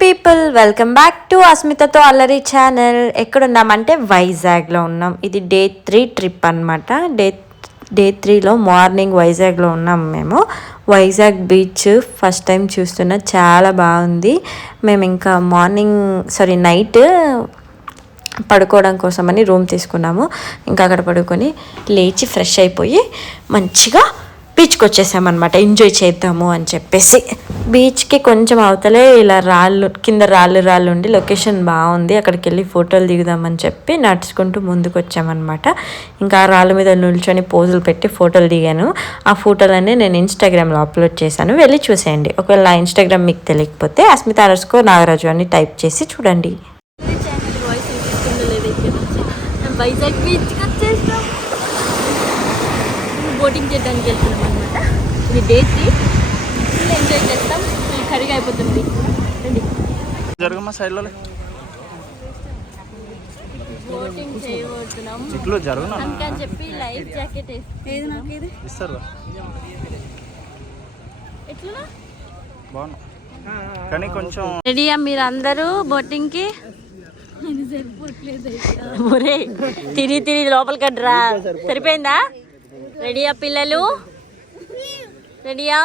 People welcome back to అస్మితతో అల్లరి channel. ఎక్కడున్నామంటే వైజాగ్లో ఉన్నాం. ఇది డే 3 ట్రిప్ అనమాట. డే 3లో మార్నింగ్ వైజాగ్లో ఉన్నాం మేము. వైజాగ్ బీచ్ ఫస్ట్ టైం చూస్తున్నా, చాలా బాగుంది. మేము ఇంకా నైట్ పడుకోవడం కోసమని రూమ్ తీసుకున్నాము. ఇంకా అక్కడ పడుకొని లేచి ఫ్రెష్ అయిపోయి మంచిగా బీచ్కి వచ్చేసామన్నమాట. ఎంజాయ్ చేద్దాము అని చెప్పేసి బీచ్కి కొంచెం అవతలే ఇలా కింద రాళ్ళు ఉండి లొకేషన్ బాగుంది. అక్కడికి వెళ్ళి ఫోటోలు దిగుదామని చెప్పి నడుచుకుంటూ ముందుకు వచ్చామన్నమాట. ఇంకా ఆ రాళ్ళ మీద నిల్చొని పోజులు పెట్టి ఫోటోలు దిగాను. ఆ ఫోటోలన్నీ నేను ఇన్స్టాగ్రామ్లో అప్లోడ్ చేశాను, వెళ్ళి చూసేయండి. ఒకవేళ నా ఇన్స్టాగ్రామ్ మీకు తెలియకపోతే asmita_nagaraju అని టైప్ చేసి చూడండి. వైజాగ్ బీచ్కి వచ్చేసాం. బోటింగ్ చేయడానికి వెళ్తున్నాం అనమాట. ఇది డే 3. ఫుల్ ఎంజాయ్ చేస్తాం. ఫుల్ కరిగా అయిపోతుంది. బోటింగ్ చేయబోతున్నాం అందుకని చెప్పి లైఫ్ జాకెట్ ఇస్తారు. ఎట్లా కానీ కొంచెం రెడీయా మీరు అందరూ బోటింగ్కి? తిరిగి లోపలికి రా. సరిపోయిందా? రెడీయా పిల్లలు? రెడీయా?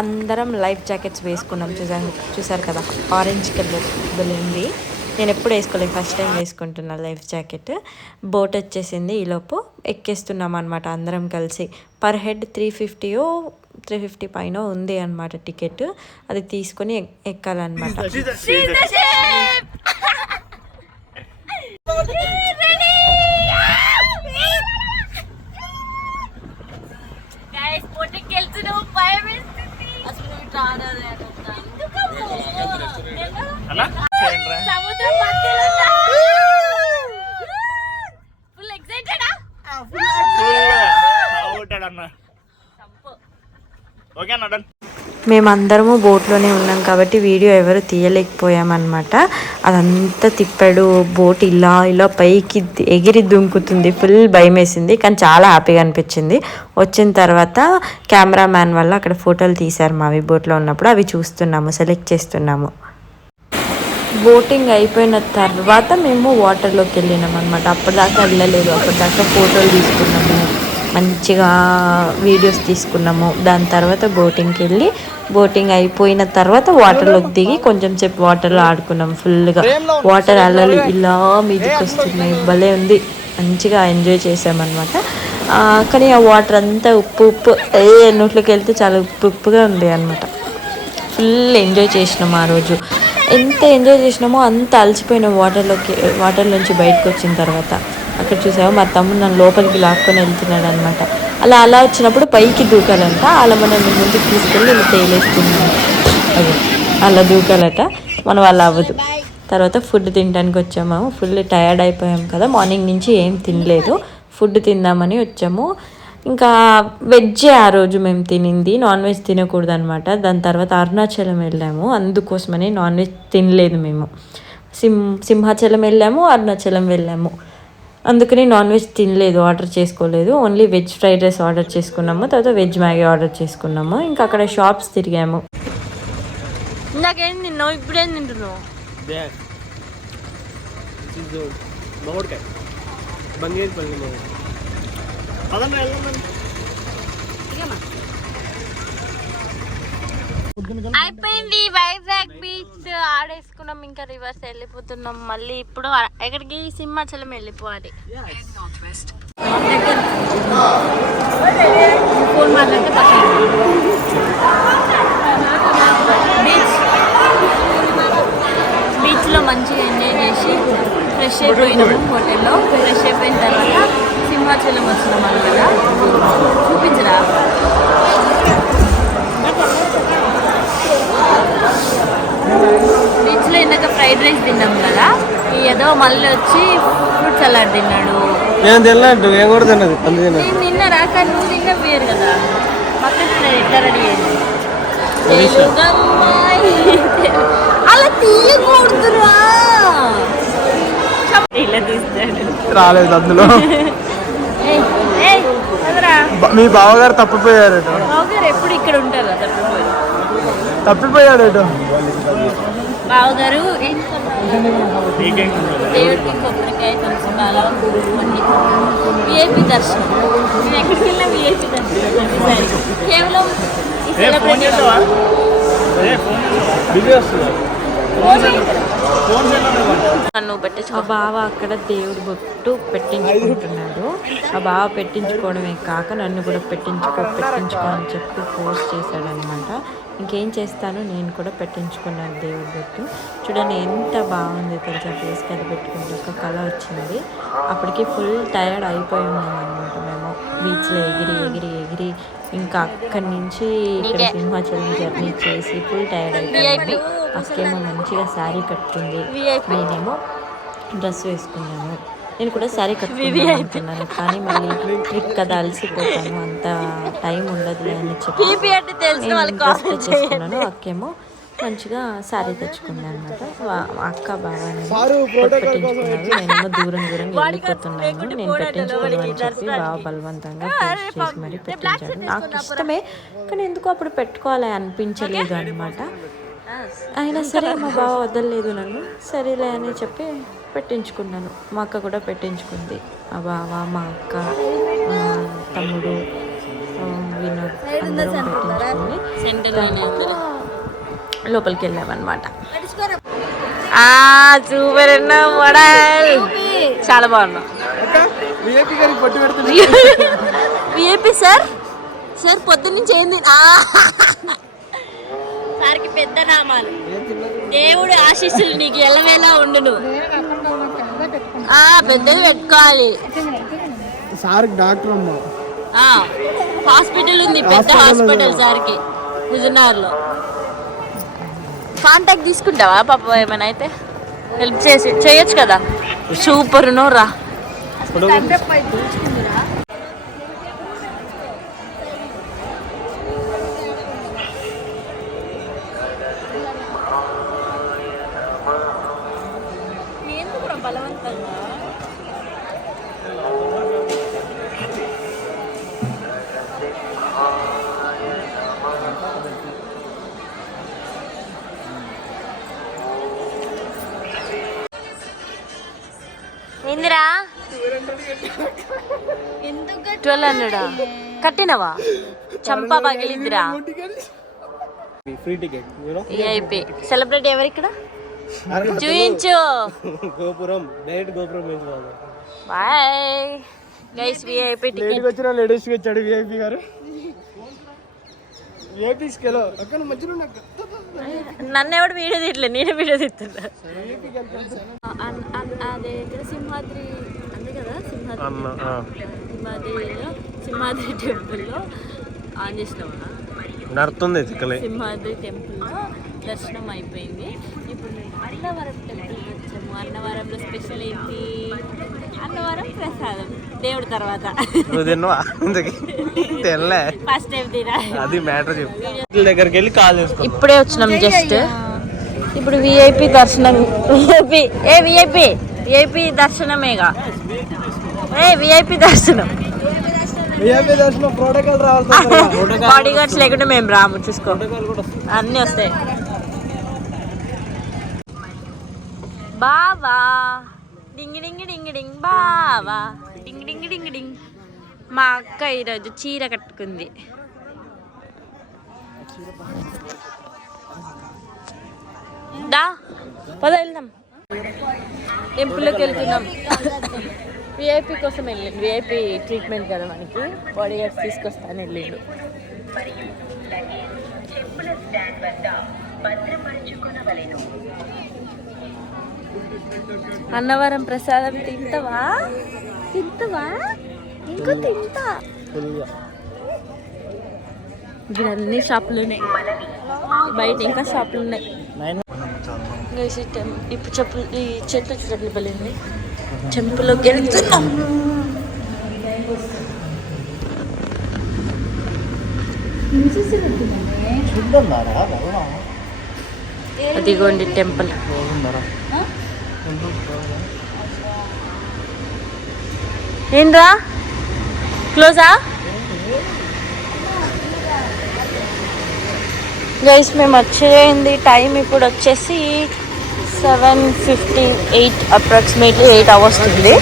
అందరం లైఫ్ జాకెట్స్ వేసుకున్నాం. చూసారు కదా, ఆరెంజ్ కలర్ ఉంది. నేను ఎప్పుడు వేసుకోలేదు, ఫస్ట్ టైం వేసుకుంటున్నా లైఫ్ జాకెట్. బోట్ వచ్చేసింది, ఈలోపు ఎక్కేస్తున్నాం అనమాట అందరం కలిసి. పర్ హెడ్ 350 పైన ఉంది అనమాట టికెట్. అది తీసుకొని ఎక్కాలన్నమాట. మేమందరము బోట్లోనే ఉన్నాం కాబట్టి వీడియో ఎవరు తీయలేకపోయామన్నమాట. అదంతా తిప్పాడు బోట్, ఇలా పైకి ఎగిరి దుంకుతుంది. ఫుల్ భయం వేసింది, కానీ చాలా హ్యాపీగా అనిపించింది. వచ్చిన తర్వాత కెమెరామ్యాన్ వల్ల అక్కడ ఫోటోలు తీశారు మావి బోట్లో ఉన్నప్పుడు. అవి చూస్తున్నాము, సెలెక్ట్ చేస్తున్నాము. బోటింగ్ అయిపోయిన తర్వాత మేము వాటర్లోకి వెళ్ళినాం అనమాట. అప్పటిదాకా వెళ్ళలేదు. అప్పటిదాకా ఫోటోలు తీసుకున్నాము, మంచిగా వీడియోస్ తీసుకున్నాము. దాని తర్వాత బోటింగ్కి వెళ్ళి, బోటింగ్ అయిపోయిన తర్వాత వాటర్లోకి దిగి కొంచెం సేపు వాటర్లో ఆడుకున్నాం. ఫుల్గా వాటర్ అలలు ఇలా మీదకి వస్తున్నాయి, భలే ఉంది. మంచిగా ఎంజాయ్ చేసామన్నమాట. కానీ ఆ వాటర్ అంతా ఉప్పు నోట్లోకి వెళ్తే చాలా ఉప్పుగా ఉంది అనమాట. ఫుల్ ఎంజాయ్ చేసినాము ఆ రోజు. ఎంత ఎంజాయ్ చేసినామో అంత అలసిపోయినాం వాటర్ నుంచి బయటకు వచ్చిన తర్వాత. అక్కడ చూసావా, మా తమ్ముడు నన్ను లోపలికి లాక్కొని వెళ్తున్నాడు అనమాట. అలా వచ్చినప్పుడు పైకి దూకాలంట. అలా మనం ముందుకు తీసుకెళ్ళి ఇలా తేలేస్తున్నాం. అది అలా దూకాలట, మనం అలా అవ్వదు. తర్వాత ఫుడ్ తినడానికి వచ్చాము. ఫుల్ టయర్డ్ అయిపోయాం కదా, మార్నింగ్ నుంచి ఏం తినలేదు. ఫుడ్ తిందామని వచ్చాము. ఇంకా వెజ్జే ఆ రోజు మేము తినింది, నాన్ వెజ్ తినకూడదు అనమాట. దాని తర్వాత అరుణాచలం వెళ్ళాము, అందుకోసమని నాన్ వెజ్ తినలేదు మేము. సింహాచలం వెళ్ళాము, అరుణాచలం వెళ్ళాము. అందుకని నాన్ వెజ్ తినలేదు, ఆర్డర్ చేసుకోలేదు. Only veg fried rice order చేసుకున్నాము. తర్వాత వెజ్ మ్యాగీ ఆర్డర్ చేసుకున్నాము. ఇంకా అక్కడ షాప్స్ తిరిగాము. నాకేం తిన్నావు? ఇప్పుడేం తింటున్నావు? అయిపోయింది వైజాగ్ బీచ్ ఆడేసుకున్నాం. ఇంకా రివర్స్ వెళ్ళిపోతున్నాం మళ్ళీ. ఇప్పుడు ఎక్కడికి? సింహాచలం వెళ్ళిపోవాలి. ఫోన్ మాట్లాడితే బీచ్లో మంచిగా ఎంజాయ్ చేసి ఫ్రెష్ అయిపోయినాము. హోటల్లో ఫ్రెష్ అయిపోయిన తర్వాత సింహాచలం వచ్చినాం అనమాట. చూపించరా? బీచ్లో ఇందాక ఫ్రైడ్ రైస్ తిన్నాం కదా, ఏదో మళ్ళీ వచ్చి ఫ్రూట్ సలాడ్ తిన్నాడు. నేను తిన్నారా? కానీ నువ్వు తిన్నా వేరు కదా. మొత్తం ఎట్లా రెడీ అయింది? అలా తీయకూడదురా, ఇలా తీస్తాడు. రాలేదు అందులో. మీ బావగారు తప్పిపోయారట. బావగారు ఎప్పుడు ఇక్కడ ఉంటారు కదా, తప్పిపోయాడట. బావగారు దేవుడికి కొబ్బరికాయ తులసి బాల విఐపి దర్శనం. నేను ఎక్కడికి వెళ్ళినా విఐపి దర్శనం. కేవలం ఈ సెలబ్రేషన్ నన్ను ఆ బావ అక్కడ దేవుడి బొట్టు పెట్టించుకుంటున్నాడు. ఆ బావ పెట్టించుకోవడమే కాక నన్ను కూడా పెట్టించుకో అని చెప్పి ఫోర్స్ చేశాడనమాట. ఇంకేం చేస్తాను, నేను కూడా పెట్టించుకున్నాను దేవుడి బొట్టు. చూడండి ఎంత బాగుంది తెలుసా, ఫేస్ కది పెట్టుకుంటే ఒక కళ వచ్చింది. అప్పటికి ఫుల్ టైర్డ్ అయిపోయి ఉన్నాం అనమాట మేము. బీచ్లో ఎగిరి ఇంకా అక్కడి నుంచి ఇక్కడ సింహాచలం జర్నీ చేసి ఫుల్ టైర్డ్ అయిపోయింది. అక్కేమో మంచిగా శారీ కట్టుకుంది, నేనేమో డ్రెస్ వేసుకున్నాను. నేను కూడా శారీ కట్టుకుందాం అనుకున్నాను, కానీ మళ్ళీ ట్రిప్ కదా అలసిపోతాను, అంత టైం ఉండదులే అని చెప్పి నేను డ్రెస్ తెచ్చేసుకున్నాను. అక్కేమో మంచిగా శారీ తెచ్చుకుంది అనమాట. అక్క బాగా పెట్టించుకున్నారు, నేనేమో దూరం వెళ్ళిపోతున్నాను. నేను పెట్టించుకోను అని చెప్పి బాగా బలవంతంగా ఫోర్స్ చేసి మరీ పెట్టించాడు. నాకు ఇష్టమే, కానీ ఎందుకో అప్పుడు పెట్టుకోవాలి అనిపించలేదు అనమాట. అయినా సరే మా బావ వదలలేదు నన్ను. సరేలే అని చెప్పి పెట్టించుకున్నాను. మా అక్క కూడా పెట్టించుకుంది. మా బావ, మా అక్క, తమ్ముడు, వినోద్ అందరం పెట్టించుకుని లోపలికి వెళ్ళామన్నమాట. సూపర్ మోడల్, చాలా బాగున్నా. విఐపి సార్ పొద్దున్నుంచి ఏంది సార్కి పెద్ద నామాలు. దేవుడు ఆశీస్సులు నీకు ఎల్లవేళ ఉండును. పెద్దది పెట్టుకోవాలి. హాస్పిటల్ ఉంది, పెద్ద హాస్పిటల్ సార్కి హుజుర్నగర్లో. కాంటాక్ట్ తీసుకుంటావా పాప, ఏమైనా అయితే హెల్ప్ చేయొచ్చు కదా. సూపర్ నోరా. బలవంతంగా ఏందిరా 1200 కట్టినవా? చంపా పగిలిందిరా. విఐపి సెలబ్రిటీ ఎవరు ఇక్కడ చూయించు. గోపురం డైరెక్ట్ గోపురం. Bye guys. విఐపి టికెట్ వచ్చిన లేడీస్ వచ్చాడు విఐపి గారు. నన్ను ఎవడు వీడియో తీయట్లే, నేనే వీడియో తీస్తున్నా. అదే ఇక్కడ సింహాద్రి అంతే కదా, సింహాద్రి టెంపుల్లో ఆన్ చేసినామా నడుతుంది. సింహాద్రి టెంపుల్లో దర్శనం అయిపోయింది. ఇప్పుడు అన్నవరం టెంపుల్కి వచ్చాము. అన్నవరంలో స్పెషల్ ఏంటి? అన్నవరం ప్రసాదం దేవుడి తర్వాత ఫస్ట్ టైం తినా. అది మ్యాటర్ చెప్పు. దగ్గరికి వెళ్ళి కాల్ చేసుకో. ఇప్పుడే వచ్చినాం జస్ట్. ఇప్పుడు విఐపి దర్శనం. విఐపి దర్శనమేగా. విఐపి దర్శనం. బాడీ గార్డ్స్ లేకుండా మేము రాము, చూసుకో అన్నీ వస్తాయి. బావా డింగి డింగి డింగి డింగ్, బావా డింగి డింగి డింగి డింగ్. మా అక్క ఈరోజు చీర కట్టుకుంది. దా పద వెళ్దాం. టెంపుల్లోకి వెళ్తున్నాం. విఐపి కోసం వెళ్ళిండు. విఐపి ట్రీట్మెంట్ కదా మనకి. బాడీ గార్డ్స్ తీసుకొస్తాను వెళ్ళిండు. అన్నవరం ప్రసాదం తింటావా? ఇంకో తింటా. ఇక్కడ అన్ని షాపులు ఉన్నాయి, బయట ఇంకా షాపులు ఉన్నాయి. ఇప్పుడు చెప్పులు, ఈ చెట్లు చూడండి బలింది. టెంపుల్లోకి వెళ్తున్నాం. అదిగోండి టెంపుల్. ఏంద్రా క్లోజా? గైస్ మేము వచ్చేయండి టైం ఇప్పుడు వచ్చేసి 7:58 అప్రాక్సిమేట్లీ 8 అవర్స్ ఉంది.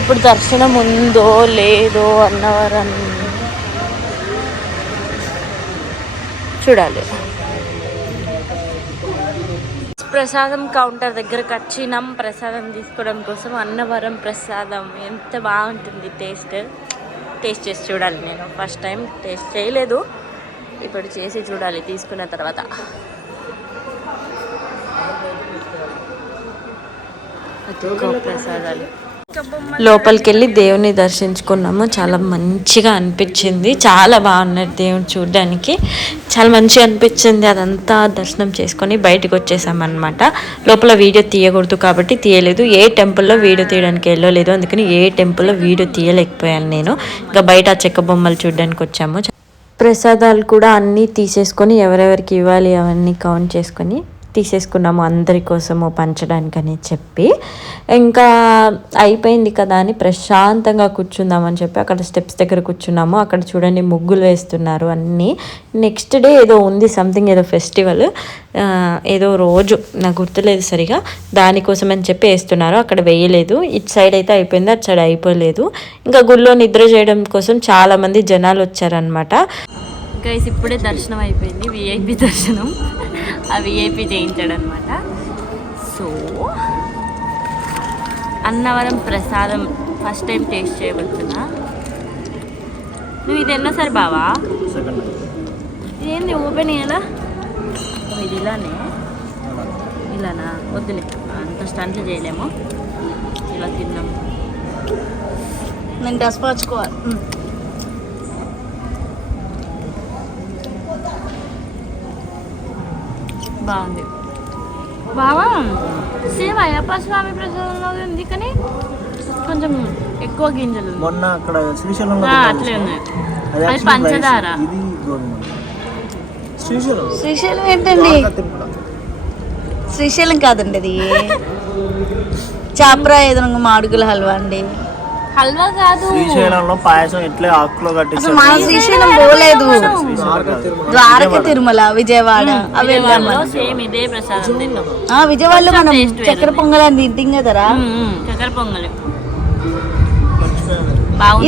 ఇప్పుడు దర్శనం ఉందో లేదో అన్నవరం చూడాలి. ప్రసాదం కౌంటర్ దగ్గరకు వచ్చినాం ప్రసాదం తీసుకోవడం కోసం. అన్నవరం ప్రసాదం ఎంత బాగుంటుంది టేస్ట్ చేసి చూడాలి. నేను ఫస్ట్ టైం టేస్ట్ చేయలేదు, ఇప్పుడు చేసి చూడాలి తీసుకున్న తర్వాత. ప్రసాదాలు లోపలికి వెళ్ళి దేవుని దర్శించుకున్నాము. చాలా మంచిగా అనిపించింది, చాలా బాగున్నారు దేవుని చూడడానికి, చాలా మంచిగా అనిపించింది. అదంతా దర్శనం చేసుకొని బయటకు వచ్చేసామన్నమాట. లోపల వీడియో తీయకూడదు కాబట్టి తీయలేదు. ఏ టెంపుల్లో వీడియో తీయడానికి వెళ్ళలేదు, అందుకని ఏ టెంపుల్లో వీడియో తీయలేకపోయాను నేను. ఇంకా బయట చెక్క బొమ్మలు చూడడానికి వచ్చాము. ప్రసాదాలు కూడా అన్నీ తీసేసుకొని ఎవరెవరికి ఇవ్వాలి అవన్నీ కౌంట్ చేసుకొని తీసేసుకున్నాము అందరి కోసము పంచడానికని చెప్పి. ఇంకా అయిపోయింది కదా అని ప్రశాంతంగా కూర్చుందామని చెప్పి అక్కడ స్టెప్స్ దగ్గర కూర్చున్నాము. అక్కడ చూడండి ముగ్గులు వేస్తున్నారు అన్నీ. నెక్స్ట్ డే ఏదో ఉంది సంథింగ్, ఏదో ఫెస్టివల్, ఏదో రోజు నాకు గుర్తులేదు సరిగా, దానికోసం అని చెప్పి వేస్తున్నారు. అక్కడ వేయలేదు. ఇటు సైడ్ అయితే అయిపోయింది, అటు సైడ్ అయిపోలేదు. ఇంకా గుళ్ళో నిద్ర చేయడం కోసం చాలామంది జనాలు వచ్చారనమాట. గైస్ ఇప్పుడే దర్శనం అయిపోయింది, విఐపి దర్శనం. ఆ విఐపి చేయించాడు అనమాట. సో అన్నవరం ప్రసాదం ఫస్ట్ టైం టేస్ట్ చేయబోతున్నా. నువ్వు ఇది ఎన్నోసారి బావా? ఏంది ఓపెన్ అయ్యేలా? ఇది ఇలానా? వద్దులే, అంత స్టంట్లు చేయలేము. ఇలా తిన్నాము. నేను డ్రెస్ మార్చుకోవాలి. బాగుంది బావా. సేమ్ అయ్యప్ప స్వామి ప్రసాదంలో ఉంది కానీ కొంచెం ఎక్కువ గింజలు. మొన్న అక్కడ శ్రీశైలం అట్లే ఉన్నాయి. అది పంచదార. శ్రీశైలం ఏంటండి? శ్రీశైలం కాదండి, అది చాప్రా ఏదైనా మాడుగుల హల్వా అండి. హల్వా కాదు, శ్రీశైలంలో పాయసం ఎట్లా ఆకులో కట్టి. మన శ్రీశైలం పోలేదు, ద్వారక తిరుమల విజయవాడ అవి సేమ్ ఇదే ప్రసాదం తిన్నాం. విజయవాడలో మనం చక్కెర పొంగల్ అని తింటాం కదరా, చక్కెర పొంగలి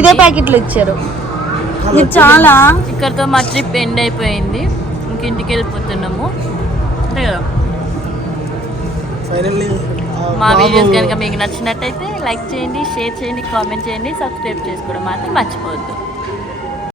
ఇదే ప్యాకెట్లు ఇచ్చారు. ఇది చాలా ఇక్కడతో మా ట్రిప్ ఎండ్ అయిపోయింది. ఇంటికి వెళ్ళిపోతున్నాము. అంతే కదా. మా వీడియోస్ కనుక మీకు నచ్చినట్టయితే లైక్ చేయండి, షేర్ చేయండి, కామెంట్ చేయండి, సబ్స్క్రైబ్ చేసుకోవడం మాత్రం మర్చిపోవద్దు.